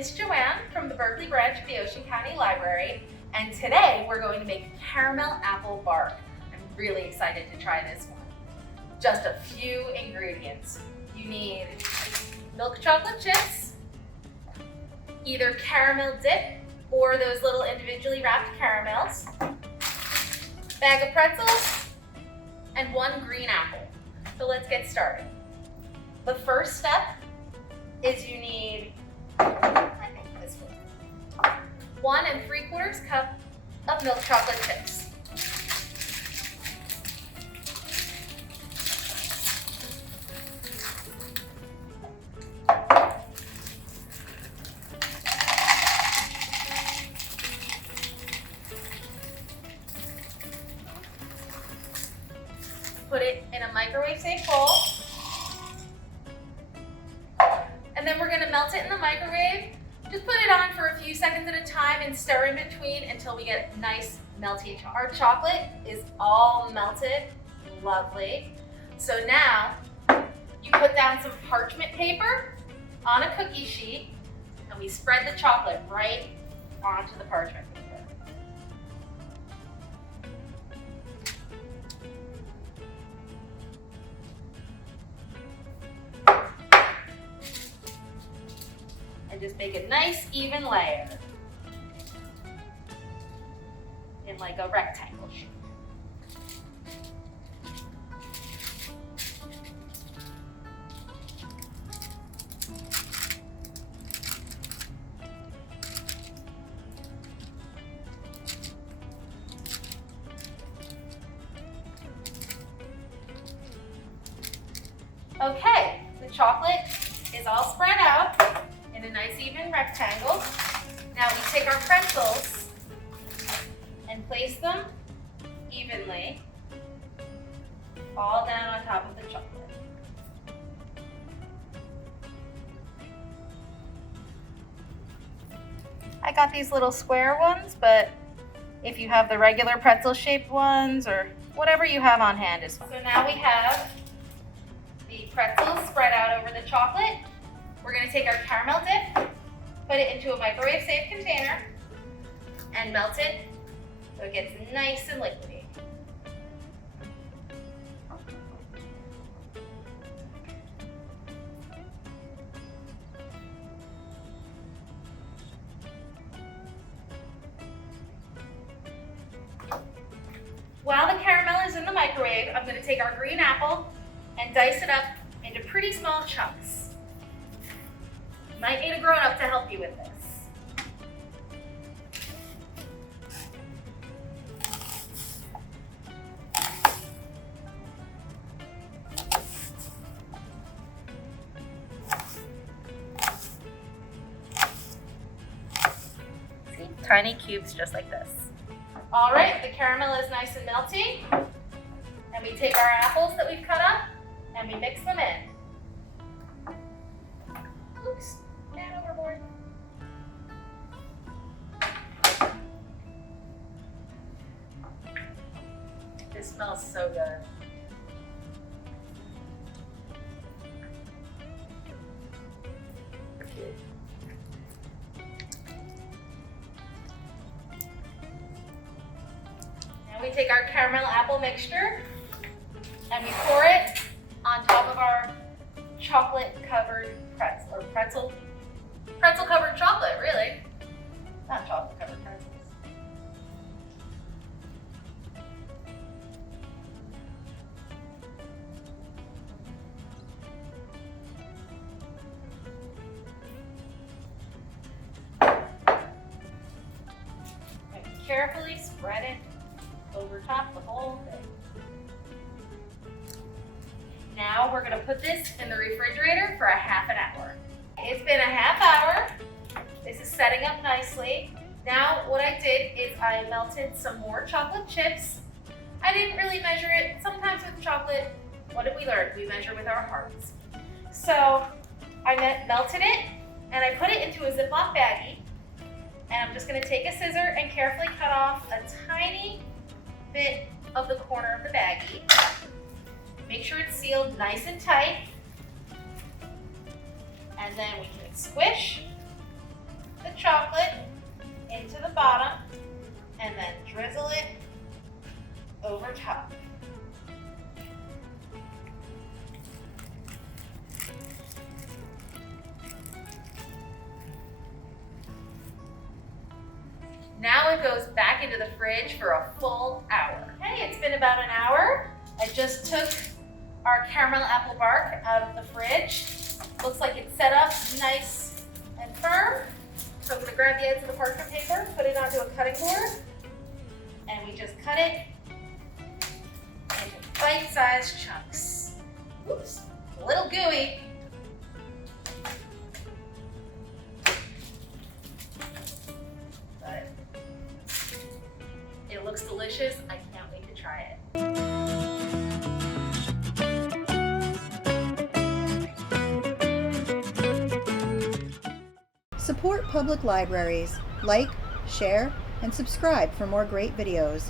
is Joanne from the Berkeley branch of the Ocean County Library, and today we're going to make caramel apple bark. I'm really excited to try this one. Just a few ingredients. You need milk chocolate chips, either caramel dip or those little individually wrapped caramels, bag of pretzels, and 1 green apple. So let's get started. The first step is you need, I think this one, 1 3/4 cup of milk chocolate chips. Put it in a microwave-safe bowl. And then we're going to melt it in the microwave. Just put it on for a few seconds at a time and stir in between until we get nice melty. Our chocolate is all melted. Lovely. So now you put down some parchment paper on a cookie sheet and we spread the chocolate right onto the parchment paper. And just make a nice even layer in like a rectangle shape. Okay, the chocolate is all spread out in a nice even rectangle. Now we take our pretzels and place them evenly all down on top of the chocolate. I got these little square ones, but if you have the regular pretzel shaped ones or whatever you have on hand is fine. So now we have the pretzels spread out over the chocolate. We're going to take our caramel dip, put it into a microwave-safe container, and melt it so it gets nice and liquidy. While the caramel is in the microwave, I'm going to take our green apple and dice it up into pretty small chunks. You might need a grown-up to help you with this. See, tiny cubes just like this. All right, the caramel is nice and melty. And we take our apples that we've cut up and we mix them in. Oops, down overboard. This smells so good. Now we take our caramel apple mixture and we pour it on top of our chocolate covered pretzel covered chocolate, really. Not chocolate covered pretzels. And carefully spread it over top the whole thing. Now we're going to put this in the refrigerator for a half an hour. It's been a half hour. This is setting up nicely. Now what I did is I melted some more chocolate chips. I didn't really measure it. Sometimes with chocolate, what did we learn? We measure with our hearts. So I melted it and I put it into a Ziploc baggie. And I'm just going to take a scissor and carefully cut off a tiny bit of the corner of the baggie. Make sure it's sealed nice and tight. And then we can squish the chocolate into the bottom and then drizzle it over top. Now it goes back into the fridge for a full hour. Okay, it's been about an hour. I just took our caramel apple bark out of the fridge. Looks like it's set up nice and firm. So I'm gonna grab the ends of the parchment paper, put it onto a cutting board, and we just cut it into bite-sized chunks. Oops, a little gooey. But it looks delicious. I can't wait to try it. Support public libraries. Like, share, and subscribe for more great videos.